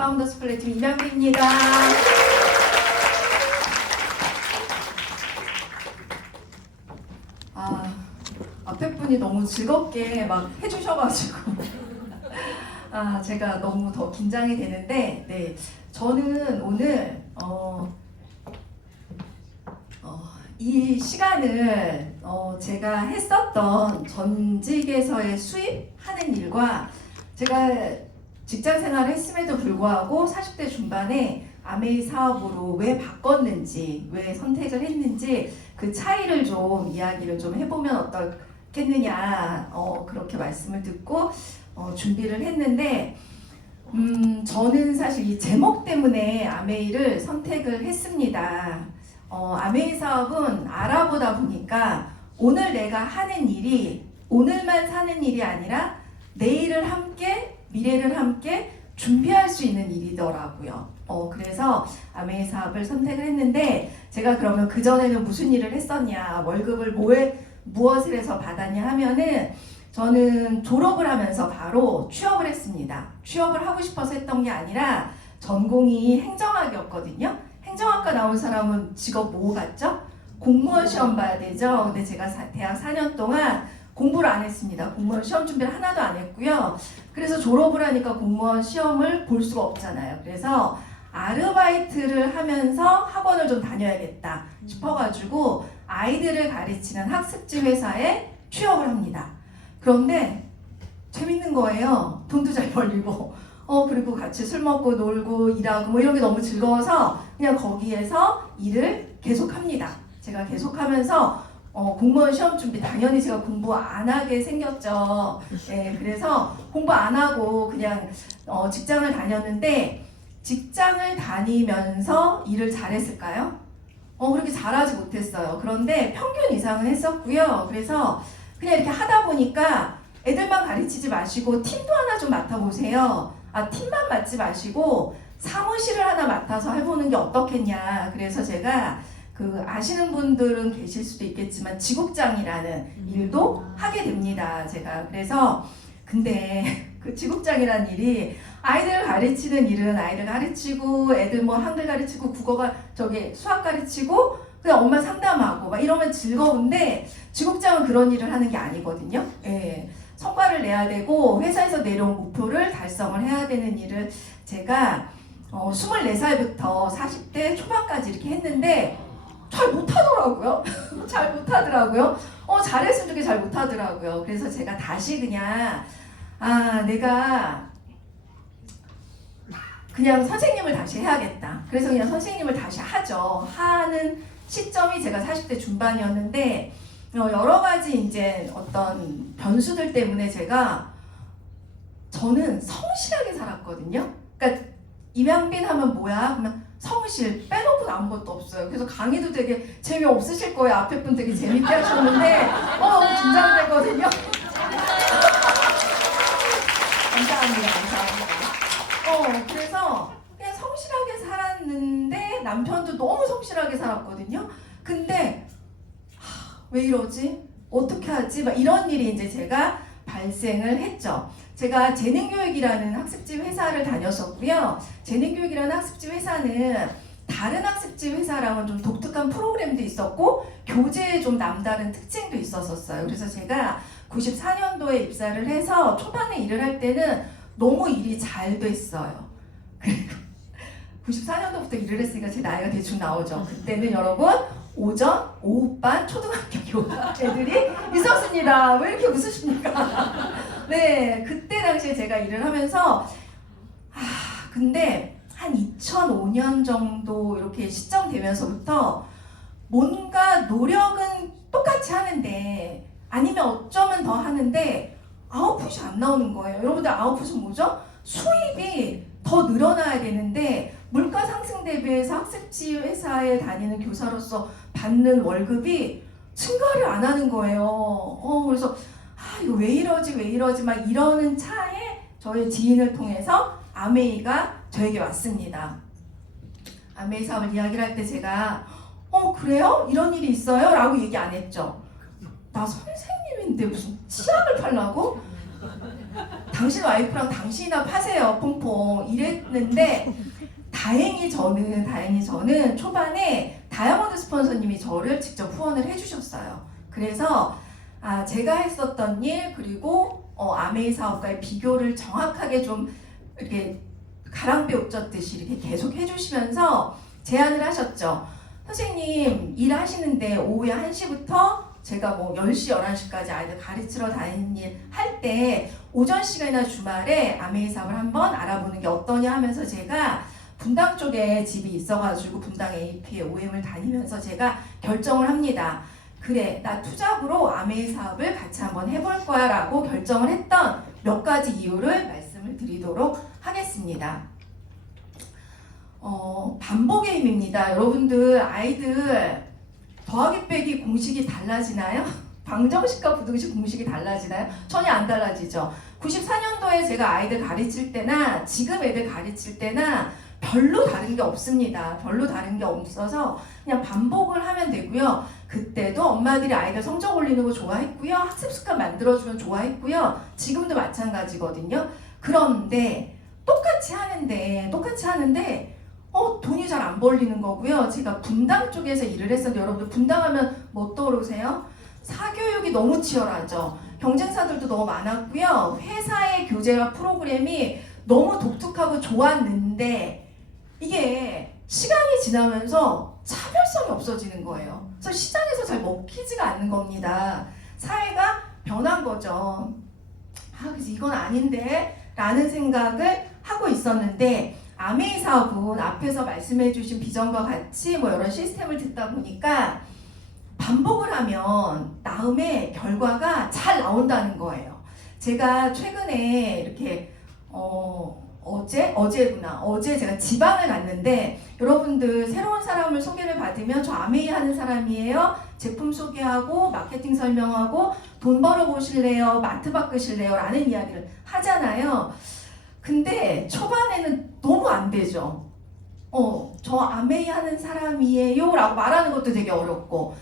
파운더스 플래팀 이명기입니다. 앞에 분이 너무 즐겁게 막 해주셔가지고 제가 너무 더 긴장이 되는데, 네, 저는 오늘 이 시간을 제가 했었던 전직에서의 수입하는 일과 제가 직장 생활을 했음에도 불구하고 40대 중반에 아메이 사업으로 왜 바꿨는지, 왜 선택을 했는지 그 차이를 좀 이야기를 좀 해보면 어떻겠느냐, 그렇게 말씀을 듣고 준비를 했는데, 저는 사실 이 제목 때문에 아메이를 선택을 했습니다. 아메이 사업은 알아보다 보니까 오늘 내가 하는 일이 오늘만 사는 일이 아니라 내일을 함께, 미래를 함께 준비할 수 있는 일이더라고요. 그래서 아메이 사업을 선택을 했는데, 제가 그러면 그전에는 무슨 일을 했었냐, 월급을 무엇을 해서 받았냐 하면은, 저는 졸업을 하면서 바로 취업을 했습니다. 취업을 하고 싶어서 했던 게 아니라 전공이 행정학이었거든요. 행정학과 나온 사람은 직업 뭐 같죠? 공무원 시험 봐야 되죠. 근데 제가 대학 4년 동안 공부를 안 했습니다. 공무원 시험 준비를 하나도 안 했고요. 그래서 졸업을 하니까 공무원 시험을 볼 수가 없잖아요. 그래서 아르바이트를 하면서 학원을 좀 다녀야겠다 싶어가지고 아이들을 가르치는 학습지 회사에 취업을 합니다. 그런데 재밌는 거예요. 돈도 잘 벌리고 그리고 같이 술 먹고 놀고 일하고 뭐 이런 게 너무 즐거워서 그냥 거기에서 일을 계속합니다. 제가 계속하면서 공무원 시험 준비, 당연히 제가 공부 안 하게 생겼죠. 네, 그래서 공부 안 하고 그냥 직장을 다녔는데, 직장을 다니면서 일을 잘했을까요? 그렇게 잘하지 못했어요. 그런데 평균 이상은 했었고요. 그래서 그냥 이렇게 하다 보니까 애들만 가르치지 마시고 팀도 하나 좀 맡아보세요. 팀만 맡지 마시고 사무실을 하나 맡아서 해보는 게 어떻겠냐. 그래서 제가 아시는 분들은 계실 수도 있겠지만 지국장이라는 일도 하게 됩니다. 제가 그래서 근데 그 지국장이라는 일이, 아이들 가르치는 일은 아이들 가르치고 애들 뭐 한글 가르치고 국어가 수학 가르치고 그냥 엄마 상담하고 막 이러면 즐거운데, 지국장은 그런 일을 하는 게 아니거든요. 예. 성과를 내야 되고 회사에서 내려온 목표를 달성을 해야 되는 일을 제가 24살부터 40대 초반까지 이렇게 했는데 잘 못하더라고요. 잘 못하더라고요. 잘했으면 좋게 잘 못하더라고요. 그래서 제가 다시 그냥 내가 그냥 선생님을 다시 해야겠다. 그래서 그냥 선생님을 다시 하는 시점이 제가 40대 중반이었는데, 여러 가지 이제 어떤 변수들 때문에 저는 성실하게 살았거든요. 그러니까 이명빈 하면 뭐야? 그러면 성실, 빼놓고 아무것도 없어요. 그래서 강의도 되게 재미없으실 거예요. 앞에 분 되게 재밌게 하셨는데 너무 긴장되거든요. 감사합니다. 그래서 그냥 성실하게 살았는데 남편도 너무 성실하게 살았거든요. 근데 왜 이러지? 어떻게 하지? 막 이런 일이 이제 제가 발생을 했죠. 제가 재능교육이라는 학습지 회사를 다녔었고요. 재능교육이라는 학습지 회사는 다른 학습지 회사랑은 좀 독특한 프로그램도 있었고 교재에 좀 남다른 특징도 있었어요. 그래서 제가 94년도에 입사를 해서 초반에 일을 할 때는 너무 일이 잘 됐어요. 그리고 94년도부터 일을 했으니까 제 나이가 대충 나오죠. 그때는 여러분 오전, 오후반, 초등학교 교사 애들이 있었습니다. 왜 이렇게 웃으십니까? 네, 그때 당시에 제가 일을 하면서 근데 한 2005년 정도 이렇게 시점 되면서부터 뭔가 노력은 똑같이 하는데, 아니면 어쩌면 더 하는데 아웃풋이 안 나오는 거예요. 여러분들 아웃풋은 뭐죠? 수입이 더 늘어나야 되는데 물가 상승 대비해서 학습지 회사에 다니는 교사로서 받는 월급이 증가를 안 하는 거예요. 그래서 이거 왜 이러지 막 이러는 차에 저희 지인을 통해서 아메이가 저에게 왔습니다. 아메이 사업을 이야기를 할 때 제가 그래요? 이런 일이 있어요? 라고 얘기 안 했죠. 나 선생님인데 무슨 치약을 팔라고? 당신 와이프랑 당신이나 파세요 퐁퐁 이랬는데 다행히 저는 초반에 다이아몬드 스폰서님이 저를 직접 후원을 해주셨어요. 그래서 제가 했었던 일 그리고 아메이 사업과의 비교를 정확하게 좀 이렇게 가랑비 옷젓듯이 이렇게 계속 해주시면서 제안을 하셨죠. 선생님 일하시는데 오후에 1시부터 제가 뭐 10시, 11시까지 아이들 가르치러 다니는 일 할 때 오전 시간이나 주말에 아메이 사업을 한번 알아보는 게 어떠냐 하면서 제가 분당 쪽에 집이 있어가지고 분당 AP의 OM을 다니면서 제가 결정을 합니다. 그래, 나 투잡으로 아메이 사업을 같이 한번 해볼 거야 라고 결정을 했던 몇 가지 이유를 말씀을 드리도록 하겠습니다. 반복의 힘입니다. 여러분들 아이들 더하기 빼기 공식이 달라지나요? 방정식과 부등식 공식이 달라지나요? 전혀 안 달라지죠. 94년도에 제가 아이들 가르칠 때나 지금 애들 가르칠 때나 별로 다른 게 없습니다. 별로 다른 게 없어서 그냥 반복을 하면 되고요. 그때도 엄마들이 아이들 성적 올리는 거 좋아했고요. 학습 습관 만들어주면 좋아했고요. 지금도 마찬가지거든요. 그런데 똑같이 하는데 돈이 잘 안 벌리는 거고요. 제가 분당 쪽에서 일을 했었는데 여러분들 분당 하면 뭐 떠오르세요? 사교육이 너무 치열하죠. 경쟁사들도 너무 많았고요. 회사의 교재와 프로그램이 너무 독특하고 좋았는데 이게 시간이 지나면서 차별성이 없어지는 거예요. 그래서 시장에서 잘 먹히지가 않는 겁니다. 사회가 변한 거죠. 그래서 이건 아닌데 라는 생각을 하고 있었는데 아메이 사업은 앞에서 말씀해 주신 비전과 같이 뭐 여러 시스템을 듣다 보니까 반복을 하면 나음의 결과가 잘 나온다는 거예요. 제가 최근에 이렇게 어제 제가 지방을 갔는데 여러분들 새로운 사람을 소개를 받으면 저 아메이 하는 사람이에요. 제품 소개하고 마케팅 설명하고 돈 벌어 보실래요? 마트 바꾸실래요? 라는 이야기를 하잖아요. 근데 초반에는 너무 안 되죠. 저 아메이 하는 사람이에요 라고 말하는 것도 되게 어렵고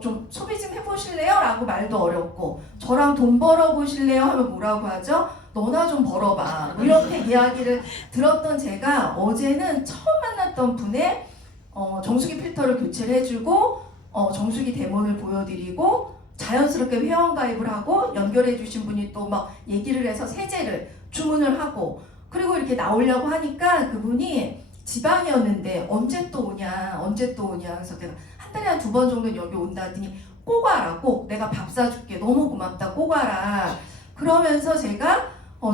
좀 소비 좀 해보실래요? 라고 말도 어렵고 저랑 돈 벌어 보실래요? 하면 뭐라고 하죠? 너나 좀 벌어봐 이렇게 이야기를 들었던 제가 어제는 처음 만났던 분의 정수기 필터를 교체를 해주고 정수기 데모를 보여드리고 자연스럽게 회원가입을 하고 연결해 주신 분이 또 막 얘기를 해서 세제를 주문을 하고 그리고 이렇게 나오려고 하니까 그분이 지방이었는데 언제 또 오냐 그래서 내가 한 달에 한 2번 정도 여기 온다 하더니 꼭 와라 꼭 내가 밥 사줄게 너무 고맙다 꼭 와라 그러면서 제가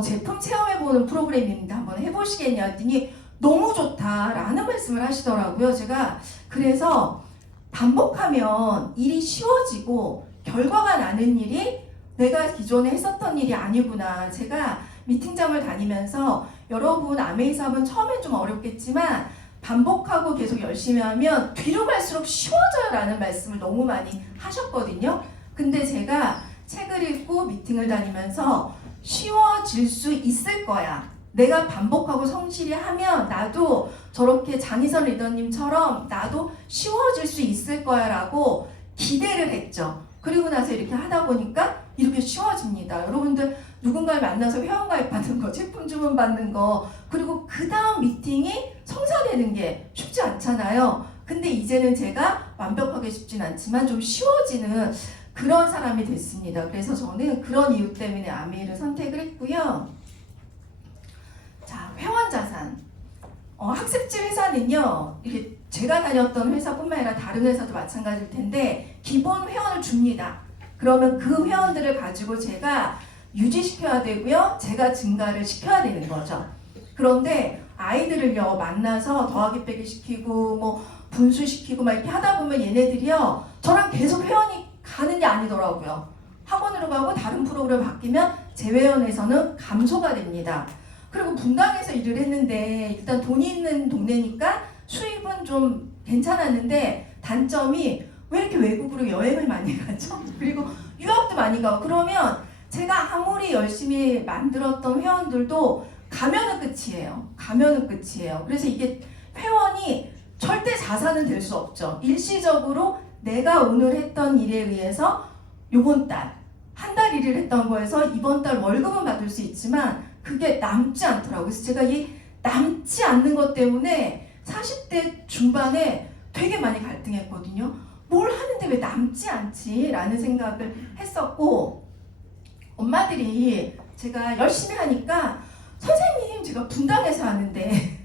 제품 체험해보는 프로그램입니다 한번 해보시겠냐 했더니 너무 좋다라는 말씀을 하시더라고요. 제가 그래서 반복하면 일이 쉬워지고 결과가 나는 일이 내가 기존에 했었던 일이 아니구나. 제가 미팅장을 다니면서 여러분 아메이 사업은 처음엔 좀 어렵겠지만 반복하고 계속 열심히 하면 뒤로 갈수록 쉬워져요 라는 말씀을 너무 많이 하셨거든요. 근데 제가 책을 읽고 미팅을 다니면서 쉬워질 수 있을 거야. 내가 반복하고 성실히 하면 나도 저렇게 장희선 리더님처럼 나도 쉬워질 수 있을 거야 라고 기대를 했죠. 그리고 나서 이렇게 하다 보니까 이렇게 쉬워집니다. 여러분들 누군가를 만나서 회원가입하는 거, 제품 주문 받는 거, 그리고 그 다음 미팅이 성사되는 게 쉽지 않잖아요. 근데 이제는 제가 완벽하게 쉽진 않지만 좀 쉬워지는 그런 사람이 됐습니다. 그래서 저는 그런 이유 때문에 아메이를 선택을 했고요. 자, 회원 자산. 학습지 회사는요, 이렇게 제가 다녔던 회사뿐만 아니라 다른 회사도 마찬가지일 텐데 기본 회원을 줍니다. 그러면 그 회원들을 가지고 제가 유지시켜야 되고요. 제가 증가를 시켜야 되는 거죠. 그런데 아이들을요 만나서 더하기 빼기 시키고 뭐 분수시키고 막 이렇게 하다 보면 얘네들이요 저랑 계속 회원이 가는 게 아니더라고요. 학원으로 가고 다른 프로그램 바뀌면 재회원에서는 감소가 됩니다. 그리고 분당에서 일을 했는데 일단 돈이 있는 동네니까 수입은 좀 괜찮았는데 단점이 왜 이렇게 외국으로 여행을 많이 가죠? 그리고 유학도 많이 가고 그러면 제가 아무리 열심히 만들었던 회원들도 가면은 끝이에요. 가면은 끝이에요. 그래서 이게 회원이 절대 자산은 될 수 없죠. 일시적으로 내가 오늘 했던 일에 의해서 요번 달, 한 달 일을 했던 거에서 이번 달 월급은 받을 수 있지만 그게 남지 않더라고요. 그래서 제가 이 남지 않는 것 때문에 40대 중반에 되게 많이 갈등했거든요. 뭘 하는데 왜 남지 않지? 라는 생각을 했었고, 엄마들이 제가 열심히 하니까 선생님 제가 분당에 사는데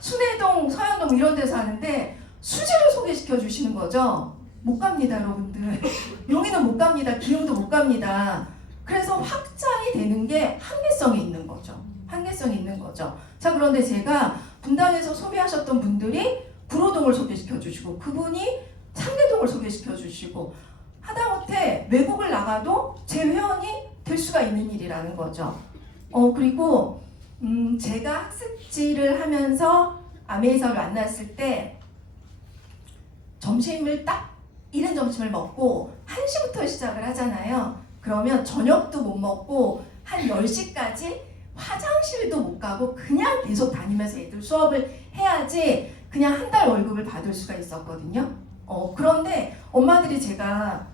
순회동, 서현동 이런 데 사는데 수지를 소개시켜 주시는 거죠. 못 갑니다, 여러분들. 여기는 못 갑니다. 기흥도 못 갑니다. 그래서 확장이 되는 게 한계성이 있는 거죠. 한계성이 있는 거죠. 자, 그런데 제가 분당에서 소개하셨던 분들이 구로동을 소개시켜 주시고, 그분이 상계동을 소개시켜 주시고, 하다못해 외국을 나가도 제 회원이 될 수가 있는 일이라는 거죠. 그리고 제가 학습지를 하면서 아메이사를 만났을 때 점심을 딱 이른 점심을 먹고 1시부터 시작을 하잖아요. 그러면 저녁도 못 먹고 한 10시까지 화장실도 못 가고 그냥 계속 다니면서 애들 수업을 해야지 그냥 한 달 월급을 받을 수가 있었거든요. 그런데 엄마들이 제가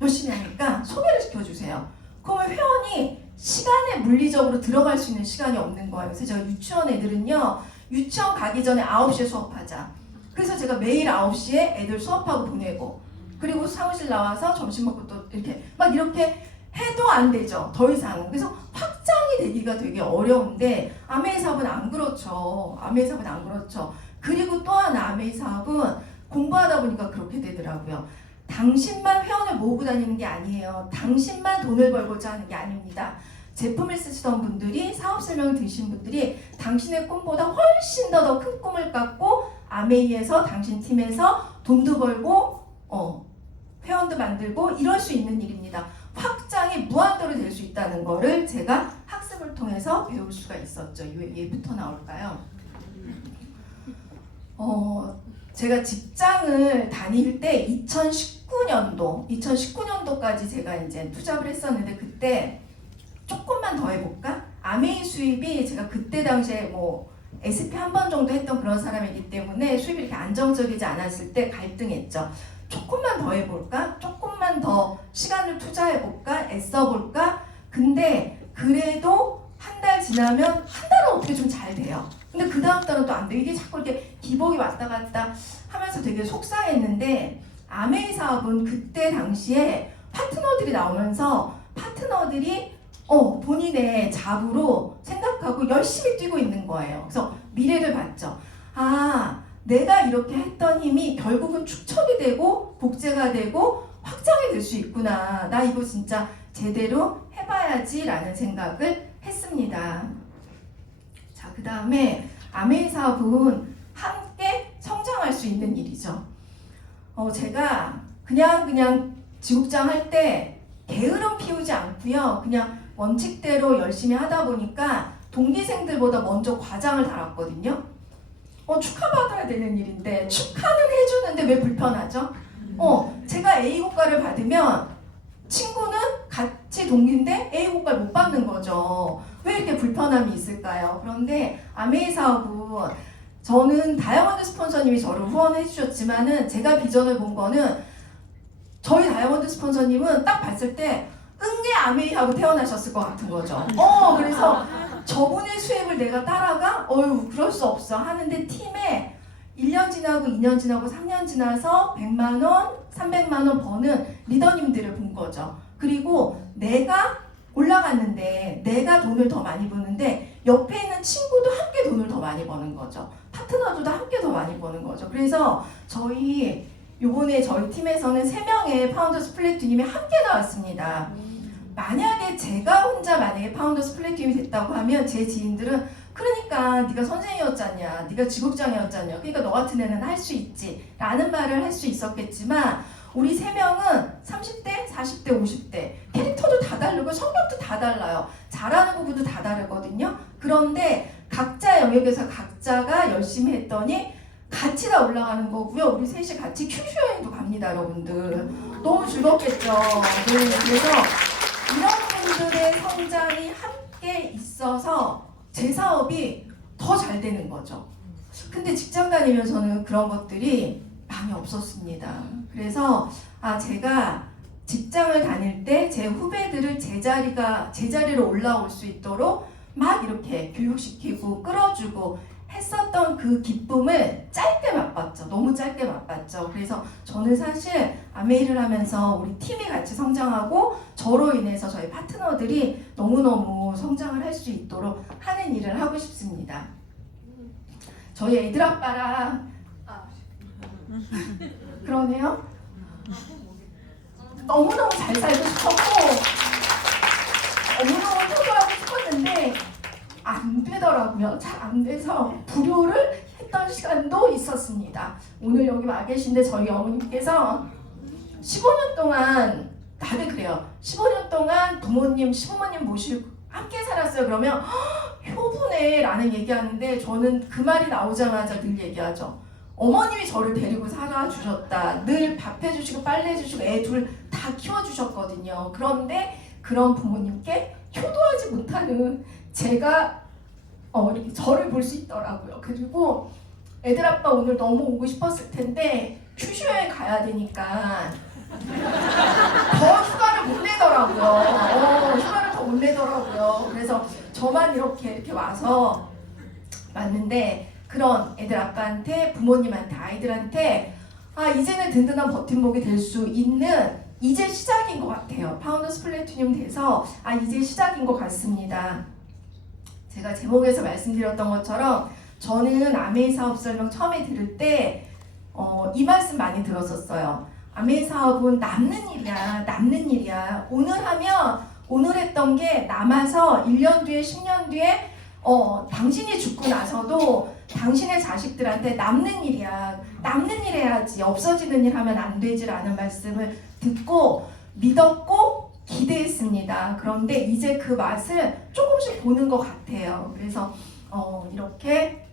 열심히 하니까 소개를 시켜주세요. 그러면 회원이 시간에 물리적으로 들어갈 수 있는 시간이 없는 거예요. 그래서 제가 유치원 애들은요, 유치원 가기 전에 9시에 수업하자. 그래서 제가 매일 9시에 애들 수업하고 보내고, 그리고 사무실 나와서 점심 먹고 또 이렇게 해도 안 되죠. 더 이상은. 그래서 확장이 되기가 되게 어려운데 아메이 사업은 안 그렇죠. 아메이 사업은 안 그렇죠. 그리고 또 하나 아메이 사업은 공부하다 보니까 그렇게 되더라고요. 당신만 회원을 모으고 다니는 게 아니에요. 당신만 돈을 벌고자 하는 게 아닙니다. 제품을 쓰시던 분들이, 사업 설명을 드신 분들이 당신의 꿈보다 훨씬 더 큰 꿈을 갖고 아메이에서, 당신 팀에서 돈도 벌고 회원도 만들고 이럴 수 있는 일입니다. 확장이 무한대로 될 수 있다는 거를 제가 학습을 통해서 배울 수가 있었죠. 얘부터 나올까요? 제가 직장을 다닐 때 2019년도까지 제가 이제 투잡을 했었는데, 그때 조금만 더 해볼까? 아메이 수입이 제가 그때 당시에 뭐 SP 한 번 정도 했던 그런 사람이기 때문에 수입이 이렇게 안정적이지 않았을 때 갈등했죠. 조금만 더 해볼까? 조금만 더 시간을 투자해볼까? 애써볼까? 근데 그래도 한 달 지나면 한 달은 어떻게 좀 잘 돼요. 근데 그 다음 달은 또 안 돼. 이게 자꾸 이렇게 기복이 왔다 갔다 하면서 되게 속상했는데, 아메이 사업은 그때 당시에 파트너들이 나오면서 파트너들이 본인의 잡으로 생각하고 열심히 뛰고 있는 거예요. 그래서 미래를 봤죠. 아, 내가 이렇게 했던 힘이 결국은 축적이 되고 복제가 되고 확장이 될 수 있구나. 나 이거 진짜 제대로 해봐야지 라는 생각을 했습니다. 자, 그 다음에 아메이 사업은 함께 성장할 수 있는 일이죠. 제가 그냥 지국장 할 때 게으름 피우지 않고요. 그냥 원칙대로 열심히 하다 보니까 동기생들보다 먼저 과장을 달았거든요. 축하받아야 되는 일인데 축하는 해주는데 왜 불편하죠? 제가 A 고과를 받으면 친구는 같이 동기인데 A 고과를 못 받는 거죠. 왜 이렇게 불편함이 있을까요? 그런데 아메이 사업은, 저는 다이아몬드 스폰서님이 저를 후원해 주셨지만은 제가 비전을 본 거는, 저희 다이아몬드 스폰서님은 딱 봤을 때 응애 아메이하고 태어나셨을 것 같은 거죠. 그래서 저분의 수입을 내가 따라가? 그럴 수 없어 하는데, 팀에 1년 지나고 2년 지나고 3년 지나서 100만 원, 300만 원 버는 리더님들을 본 거죠. 그리고 내가 올라갔는데, 내가 돈을 더 많이 버는데 옆에 있는 친구도 함께 돈을 더 많이 버는 거죠. 파트너도 함께 더 많이 버는 거죠. 그래서 요번에 저희 팀에서는 3명의 파운더스 플래티님이 함께 나왔습니다. 만약에 제가 혼자 파운더스 플래티님이 됐다고 하면 제 지인들은, 그러니까 네가 선생이었잖냐, 네가 지국장이었잖냐, 그러니까 너 같은 애는 할 수 있지 라는 말을 할 수 있었겠지만, 우리 3명은 30대, 40대, 50대 캐릭터도 다 다르고 성격도 다 달라요. 잘하는 부분도 다 다르거든요. 그런데 각자 영역에서 각자가 열심히 했더니 같이 다 올라가는 거고요. 우리 셋이 같이 큐슈 여행도 갑니다, 여러분들. 너무 즐겁겠죠. 네, 그래서 이런 분들의 성장이 함께 있어서 제 사업이 더 잘 되는 거죠. 근데 직장 다니면서는 그런 것들이 많이 없었습니다. 그래서 제가 직장을 다닐 때 제 후배들을 제자리로 올라올 수 있도록 막 이렇게 교육시키고 끌어주고 했었던 그 기쁨을 짧게 맛봤죠. 너무 짧게 맛봤죠. 그래서 저는 사실 아메이를 하면서 우리 팀이 같이 성장하고 저로 인해서 저희 파트너들이 너무너무 성장을 할 수 있도록 하는 일을 하고 싶습니다. 저희 애들 아빠랑 그러네요. 너무너무 잘 살고 싶었고 너무너무 효도하고 싶었는데 안 되더라고요. 잘 안 돼서 불효를 했던 시간도 있었습니다. 오늘 여기 와 계신데 저희 어머님께서 15년 동안 다들 그래요. 15년 동안 부모님, 시부모님 모시고 함께 살았어요. 그러면 효부네 라는 얘기하는데 저는 그 말이 나오자마자 늘 얘기하죠. 어머님이 저를 데리고 살아주셨다. 늘 밥 해주시고 빨래 해주시고 애 둘 다 키워주셨거든요. 그런데 그런 부모님께 효도하지 못하는 제가 이렇게 저를 볼 수 있더라고요. 그리고 애들 아빠 오늘 너무 오고 싶었을 텐데 큐슈에 가야 되니까 더 휴가를 못 내더라고요. 휴가를 더 못 내더라고요. 그래서 저만 이렇게 와서 왔는데 그런 애들 아빠한테 부모님한테 아이들한테 이제는 든든한 버팀목이 될 수 있는 이제 시작인 것 같아요. 파운더스 플래티늄 돼서 이제 시작인 것 같습니다. 제가 제목에서 말씀드렸던 것처럼 저는 아메이 사업 설명 처음에 들을 때 이 말씀 많이 들었었어요. 아메이 사업은 남는 일이야. 오늘 하면 오늘 했던 게 남아서 1년 뒤에 10년 뒤에 당신이 죽고 나서도 당신의 자식들한테 남는 일이야. 남는 일 해야지. 없어지는 일 하면 안 되지라는 말씀을 듣고 믿었고 기대했습니다. 그런데 이제 그 맛을 조금씩 보는 것 같아요. 그래서 이렇게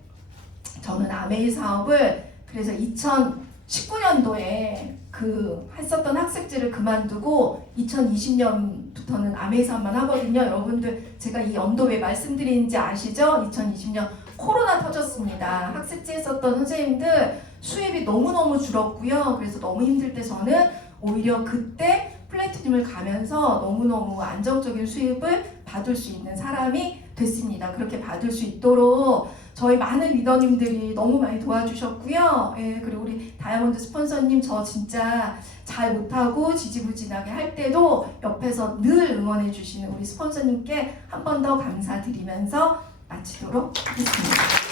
저는 아메이 사업을 그래서 2019년도에 그 했었던 학습지를 그만두고 2020년부터는 아메이 사업만 하거든요. 여러분들 제가 이 연도 왜 말씀드리는지 아시죠? 2020년 코로나 터졌습니다. 학습지 했었던 선생님들 수입이 너무너무 줄었고요. 그래서 너무 힘들 때 저는 오히려 그때 플래티늄을 가면서 너무너무 안정적인 수입을 받을 수 있는 사람이 됐습니다. 그렇게 받을 수 있도록 저희 많은 리더님들이 너무 많이 도와주셨고요. 그리고 우리 다이아몬드 스폰서님 저 진짜 잘 못하고 지지부진하게 할 때도 옆에서 늘 응원해 주시는 우리 스폰서님께 한 번 더 감사드리면서 마치도록 하겠습니다.